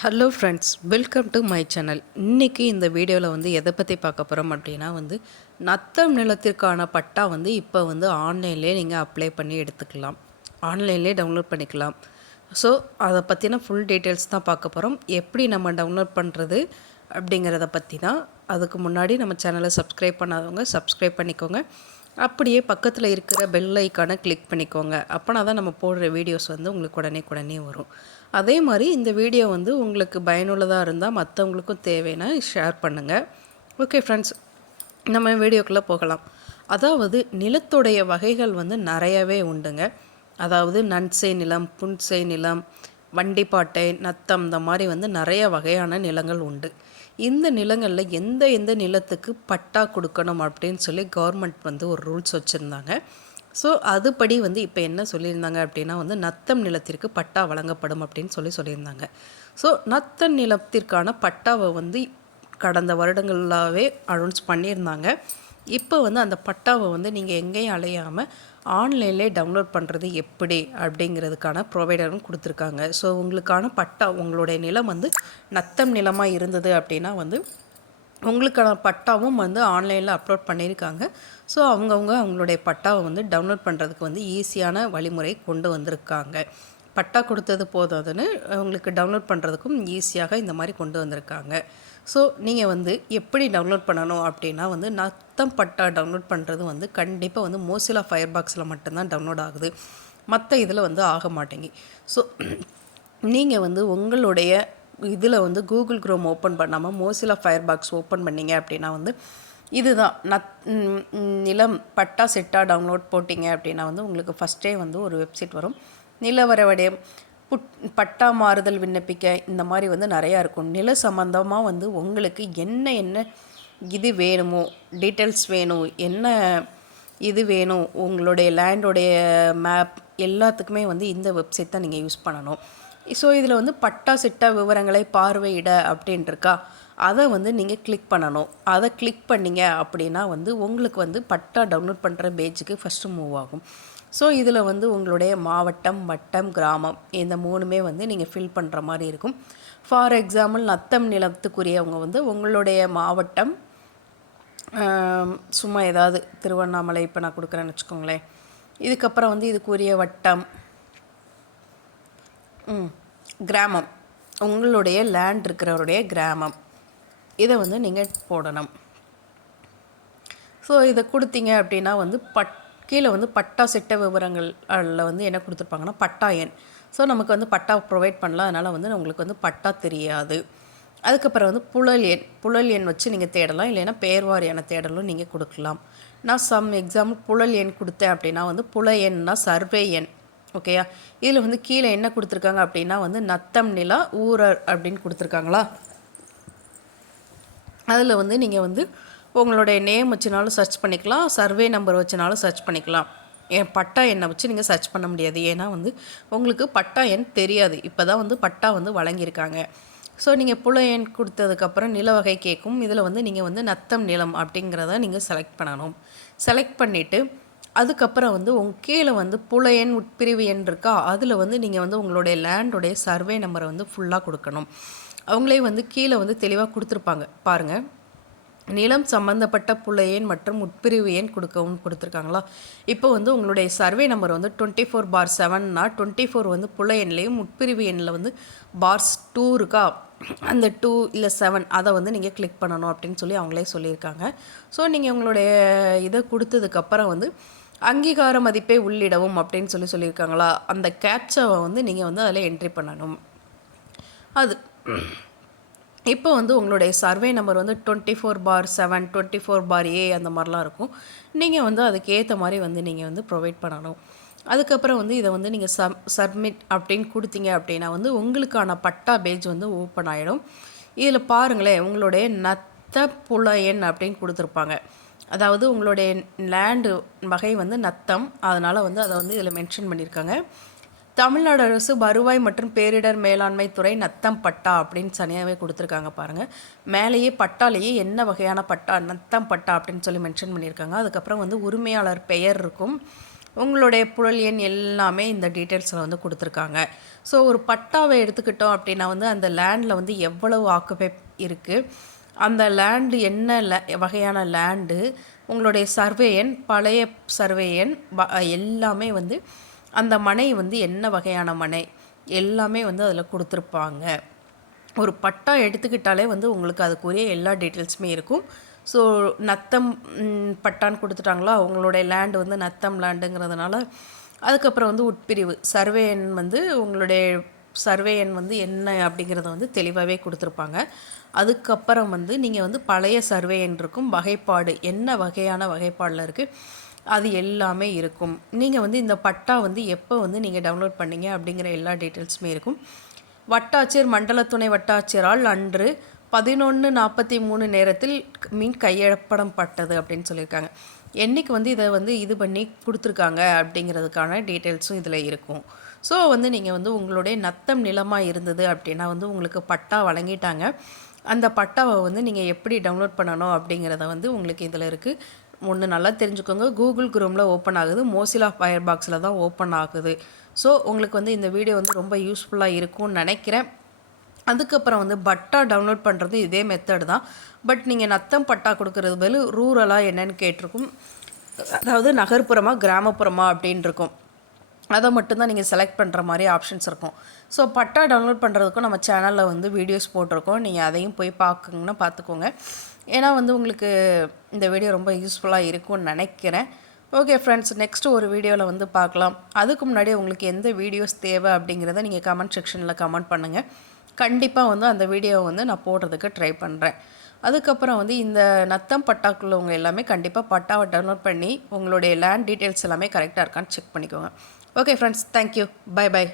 Hello friends welcome to my channel இன்றைக்கி இந்த வீடியோவில் வந்து எதை பற்றி பார்க்க போகிறோம் அப்படின்னா வந்து நத்தம் நிலத்திற்கான பட்டா வந்து இப்போ வந்து ஆன்லைன்லேயே நீங்கள் அப்ளை பண்ணி எடுத்துக்கலாம். ஆன்லைன்லேயே டவுன்லோட் பண்ணிக்கலாம். ஸோ அதை பற்றின ஃபுல் டீட்டெயில்ஸ் தான் பார்க்க போகிறோம் எப்படி நம்ம டவுன்லோட் பண்ணுறது அப்படிங்கிறத பற்றி தான் அதுக்கு முன்னாடி நம்ம சேனலை சப்ஸ்கிரைப் பண்ணாதவங்க சப்ஸ்கிரைப் பண்ணிக்கோங்க. அப்படியே பக்கத்தில் இருக்கிற பெல் ஐக்கானை கிளிக் பண்ணிக்கோங்க. அப்போனா தான் நம்ம போடுற வீடியோஸ் வந்து உங்களுக்கு உடனே உடனே வரும். அதே மாதிரி இந்த வீடியோ வந்து உங்களுக்கு பயனுள்ளதாக இருந்தால் மற்றவங்களுக்கும் தேவைன்னா ஷேர் பண்ணுங்கள் ஓகே ஃப்ரெண்ட்ஸ் நம்ம வீடியோக்குள்ளே போகலாம். அதாவது நிலத்துடைய வகைகள் வந்து நிறையவே உண்டுங்க. அதாவது நன்சை நிலம் புன்சை நிலம் வண்டிப்பாட்டை நத்தம் இந்த மாதிரி வந்து நிறைய வகையான நிலங்கள் உண்டு. இந்த நிலங்களில் எந்த எந்த நிலத்துக்கு பட்டா கொடுக்கணும் அப்படின்னு சொல்லி கவர்மெண்ட் வந்து ஒரு ரூல்ஸ் வச்சுருந்தாங்க. ஸோ அதுபடி வந்து இப்போ என்ன சொல்லியிருந்தாங்க அப்படின்னா வந்து நத்தம் நிலத்திற்கு பட்டா வழங்கப்படும் அப்படின்னு சொல்லி சொல்லியிருந்தாங்க. ஸோ நத்த நிலத்திற்கான பட்டாவை வந்து கடந்த வருடங்களாகவே அனௌன்ஸ் பண்ணியிருந்தாங்க. இப்போ வந்து அந்த பட்டாவை வந்து நீங்கள் எங்கேயும் அலையாமல் ஆன்லைன்லேயே டவுன்லோட் பண்ணுறது எப்படி அப்படிங்கிறதுக்கான ப்ரொவைடரும் கொடுத்துருக்காங்க. ஸோ உங்களுக்கான பட்டா உங்களுடைய நிலம் வந்து நத்தம் நிலமாக இருந்தது அப்படின்னா வந்து உங்களுக்கான பட்டாவும் வந்து ஆன்லைனில் அப்லோட் பண்ணியிருக்காங்க. ஸோ அவங்கவுங்க அவங்களுடைய பட்டாவை வந்து டவுன்லோட் பண்ணுறதுக்கு வந்து ஈஸியான வழிமுறை கொண்டு வந்திருக்காங்க. பட்டா கொடுத்தது போதாதுன்னு உங்களுக்கு டவுன்லோட் பண்ணுறதுக்கும் ஈஸியாக இந்த மாதிரி கொண்டு வந்திருக்காங்க. ஸோ நீங்கள் வந்து எப்படி டவுன்லோட் பண்ணணும் அப்படின்னா வந்து நத்தம் பட்டா டவுன்லோட் பண்ணுறது வந்து கண்டிப்பாக வந்து மோசிலா ஃபயர் பாக்ஸில் மட்டும்தான் டவுன்லோட் ஆகுது. மற்ற இதில் வந்து ஆக மாட்டேங்கி. ஸோ நீங்கள் வந்து உங்களுடைய இதில் வந்து கூகுள் க்ரோம் ஓப்பன் பண்ணாமல் மோசிலா ஃபயர் பாக்ஸ் ஓப்பன் பண்ணீங்க அப்படின்னா வந்து இதுதான். நத் நிலம் பட்டா செட்டாக டவுன்லோட் போட்டிங்க அப்படின்னா வந்து உங்களுக்கு ஃபஸ்ட்டே வந்து ஒரு வெப்சைட் வரும். நிலவரவடையம் புட் பட்டா மாறுதல் விண்ணப்பிக்க இந்த மாதிரி வந்து நிறையா இருக்கும். நில சம்மந்தமாக வந்து உங்களுக்கு என்ன என்ன இது வேணுமோ டீட்டெயில்ஸ் வேணும் என்ன இது வேணும் உங்களுடைய லேண்டோடைய மேப் எல்லாத்துக்குமே வந்து இந்த வெப்சைட் தான் நீங்கள் யூஸ் பண்ணணும். ஸோ இதில் வந்து பட்டா சிட்டா விவரங்களை பார்வையிட அப்படின்ட்டு இருக்கா அதை வந்து நீங்கள் கிளிக் பண்ணணும். அதை கிளிக் பண்ணீங்க அப்படின்னா வந்து உங்களுக்கு வந்து பட்டா டவுன்லோட் பண்ணுற பேஜுக்கு ஃபஸ்ட்டு மூவ் ஆகும். ஸோ இதில் வந்து உங்களுடைய மாவட்டம் வட்டம் கிராமம் இந்த மூணுமே வந்து நீங்கள் ஃபில் பண்ணுற மாதிரி இருக்கும். ஃபார் எக்ஸாம்பிள் நத்தம் நிலத்துக்குரியவங்க வந்து உங்களுடைய மாவட்டம் சும்மா ஏதாவது திருவண்ணாமலை இப்போ நான் கொடுக்குறேன்னு வச்சுக்கோங்களேன். இதுக்கப்புறம் வந்து இதுக்குரிய வட்டம் கிராமம். உங்களுடைய லேண்ட் இருக்கிறவருடைய கிராமம். இதை வந்து நீங்கள் போடணும். ஸோ இதை கொடுத்தீங்க அப்படின்னா வந்து பட் கீழே வந்து பட்டா சிட்ட விவரங்கள் அதில் வந்து என்ன கொடுத்துருப்பாங்கன்னா பட்டா எண். ஸோ நமக்கு வந்து பட்டா ப்ரொவைட் பண்ணலாம். அதனால் வந்து உங்களுக்கு வந்து பட்டா தெரியாது. அதுக்கப்புறம் வந்து புழல் எண். புழல் எண் வச்சு நீங்கள் தேடலாம். இல்லைன்னா பேர்வாரியான தேடலும் நீங்கள் கொடுக்கலாம். நான் சம் எக்ஸாம்பிள் புழல் எண் கொடுத்தேன் அப்படின்னா வந்து புல எண்னா சர்வே எண். ஓகேயா இதில் வந்து கீழே என்ன கொடுத்துருக்காங்க அப்படின்னா வந்து நத்தம் நிலா ஊரர் அப்படின்னு கொடுத்துருக்காங்களா? அதில் வந்து நீங்கள் வந்து உங்களுடைய நேம் வச்சுனாலும் சர்ச் பண்ணிக்கலாம் சர்வே நம்பர் வச்சுனாலும் சர்ச் பண்ணிக்கலாம். என் பட்டா எண்ணை வச்சு நீங்கள் சர்ச் பண்ண முடியாது. ஏன்னா வந்து உங்களுக்கு பட்டா எண் தெரியாது. இப்போ தான் வந்து பட்டா வந்து வழங்கியிருக்காங்க. ஸோ நீங்கள் புல எண் கொடுத்ததுக்கப்புறம் நில வகை கேட்கும். இதில் வந்து நீங்கள் வந்து நத்தம் நிலம் அப்படிங்கிறத நீங்கள் செலக்ட் பண்ணணும். செலக்ட் பண்ணிவிட்டு அதுக்கப்புறம் வந்து உங்கள் கீழே வந்து புல எண் உட்பிரிவு எண் இருக்கா? அதில் வந்து நீங்கள் வந்து உங்களுடைய லேண்டுடைய சர்வே நம்பரை வந்து ஃபுல்லாக கொடுக்கணும். அவங்களே வந்து கீழே வந்து தெளிவாக கொடுத்துருப்பாங்க. பாருங்கள் நிலம் சம்பந்தப்பட்ட புல எண் மற்றும் உட்பிரிவு எண் கொடுக்கவும் கொடுத்துருக்காங்களா? இப்போ வந்து உங்களுடைய சர்வே நம்பர் வந்து டுவெண்ட்டி ஃபோர் பார் செவன்னா டுவெண்ட்டி ஃபோர் வந்து புல எண்லேயும் உட்பிரிவு எண்ணில் வந்து பார்ஸ் டூ இருக்கா? அந்த டூ இல்லை செவன் அதை வந்து நீங்கள் கிளிக் பண்ணணும் அப்படின்னு சொல்லி அவங்களே சொல்லியிருக்காங்க. ஸோ நீங்கள் உங்களுடைய இதை கொடுத்ததுக்கப்புறம் வந்து அங்கீகார மதிப்பை உள்ளிடவும் அப்படின்னு சொல்லி சொல்லியிருக்காங்களா? அந்த கேட்சவை வந்து நீங்கள் வந்து அதில் என்ட்ரி பண்ணணும். அது இப்போ வந்து உங்களுடைய சர்வே நம்பர் வந்து twenty four bar seven twenty four bar A அந்த மாதிரிலாம் இருக்கும். நீங்கள் வந்து அதுக்கேற்ற மாதிரி வந்து நீங்கள் வந்து ப்ரொவைட் பண்ணணும். அதுக்கப்புறம் வந்து இதை வந்து நீங்கள் சப் சப்மிட் அப்படின்னு கொடுத்தீங்க அப்படின்னா வந்து உங்களுக்கான பட்டா பேஜ் வந்து ஓப்பன் ஆகிடும் இதில் பாருங்களேன் உங்களுடைய நத்த புல எண் அப்படின்னு கொடுத்துருப்பாங்க. அதாவது உங்களுடைய லேண்டு வகை வந்து நத்தம். அதனால் வந்து அதை வந்து இதில் மென்ஷன் பண்ணியிருக்காங்க. தமிழ்நாடு அரசு வருவாய் மற்றும் பேரிடர் மேலாண்மை துறை நத்தம் பட்டா அப்படின்னு தனியாகவே கொடுத்துருக்காங்க பாருங்கள் மேலேயே பட்டாலேயே என்ன வகையான பட்டா நத்தம் பட்டா அப்படின்னு சொல்லி மென்ஷன் பண்ணியிருக்காங்க. அதுக்கப்புறம் வந்து உரிமையாளர் பெயர் இருக்கும். உங்களுடைய புழல் எண் எல்லாமே இந்த டீட்டெயில்ஸில் வந்து கொடுத்துருக்காங்க. ஸோ ஒரு பட்டாவை எடுத்துக்கிட்டோம் அப்படின்னா வந்து அந்த லேண்டில் வந்து எவ்வளவு ஆக்குபை இருக்குது அந்த லேண்டு என்ன லே வகையான லேண்டு உங்களுடைய சர்வேயன் பழைய சர்வேயன் எல்லாமே வந்து அந்த மனை வந்து என்ன வகையான மனை? எல்லாமே வந்து அதில் கொடுத்துருப்பாங்க. ஒரு பட்டா எடுத்துக்கிட்டாலே வந்து உங்களுக்கு அதுக்குரிய எல்லா டீட்டெயில்ஸுமே இருக்கும். ஸோ நத்தம் பட்டான்னு கொடுத்துட்டாங்களா? அவங்களுடைய லேண்டு வந்து நத்தம் லேண்டுங்கிறதுனால அதுக்கப்புறம் வந்து உட்பிரிவு. சர்வேயன் வந்து உங்களுடைய சர்வேயன் வந்து என்ன அப்படிங்கிறத வந்து தெளிவாகவே கொடுத்துருப்பாங்க. அதுக்கப்புறம் வந்து நீங்கள் வந்து பழைய சர்வேயன் இருக்கும். வகைப்பாடு என்ன வகையான வகைப்பாடில் இருக்குது அது எல்லாமே இருக்கும். நீங்கள் வந்து இந்த பட்டா வந்து எப்போ வந்து நீங்கள் டவுன்லோட் பண்ணீங்க அப்படிங்கிற எல்லா டீட்டெயில்ஸுமே இருக்கும். வட்டாட்சியர் மண்டல துணை வட்டாட்சியரால் அன்று பதினொன்று நாற்பத்தி மூணு நேரத்தில் மீன் கையெழப்படம் பட்டது அப்படின்னு சொல்லியிருக்காங்க. என்றைக்கு வந்து இதை வந்து இது பண்ணி கொடுத்துருக்காங்க அப்படிங்கிறதுக்கான டீட்டெயில்ஸும் இதில் இருக்கும். ஸோ வந்து நீங்கள் வந்து உங்களுடைய நத்தம் நிலமாக இருந்தது அப்படின்னா வந்து உங்களுக்கு பட்டா வழங்கிட்டாங்க. அந்த பட்டாவை வந்து நீங்கள் எப்படி டவுன்லோட் பண்ணணும் அப்படிங்கிறத வந்து உங்களுக்கு இதில் இருக்குது ஒன்று நல்லா தெரிஞ்சுக்கோங்க. கூகுள் குரோமில் ஓப்பன் ஆகுது. மோசிலா ஃபயர் பாக்ஸில் தான் ஓப்பன் ஆகுது. ஸோ உங்களுக்கு வந்து இந்த வீடியோ வந்து ரொம்ப யூஸ்ஃபுல்லாக இருக்கும்னு நினைக்கிறேன். அதுக்கப்புறம் வந்து பட்டா டவுன்லோட் பண்ணுறது இதே மெத்தட் தான். பட் நீங்கள் நத்தம் பட்டா கொடுக்கறது பதில் ரூரலாக என்னன்னு கேட்டிருக்கும். அதாவது நகர்ப்புறமாக கிராமப்புறமா அப்படின்னு இருக்கும் அதை மட்டும்தான் நீங்கள் செலக்ட் பண்ணுற மாதிரி ஆப்ஷன்ஸ் இருக்கும். ஸோ பட்டா டவுன்லோட் பண்ணுறதுக்கும் நம்ம சேனலில் வந்து வீடியோஸ் போட்டிருக்கோம். நீங்கள் அதையும் போய் பார்க்குங்கன்னா பார்த்துக்கோங்க. ஏன்னா வந்து உங்களுக்கு இந்த வீடியோ ரொம்ப யூஸ்ஃபுல்லாக இருக்கும்னு நினைக்கிறேன். ஓகே ஃப்ரெண்ட்ஸ் நெக்ஸ்ட் ஒரு வீடியோவில் வந்து பார்க்கலாம். அதுக்கு முன்னாடி உங்களுக்கு எந்த வீடியோஸ் தேவை அப்படிங்கிறத நீங்கள் கமெண்ட் செக்ஷனில் கமெண்ட் பண்ணுங்கள் கண்டிப்பாக வந்து அந்த வீடியோவை வந்து நான் போடுறதுக்கு ட்ரை பண்ணுறேன் அதுக்கப்புறம் வந்து இந்த நத்தம் பட்டாக்குள்ளவங்க எல்லாமே கண்டிப்பாக பட்டாவை டவுன்லோட் பண்ணி உங்களுடைய லேண்ட் டீட்டெயில்ஸ் எல்லாமே கரெக்டாக இருக்கான்னு செக் பண்ணிக்கோங்க. Okay friends thank you bye bye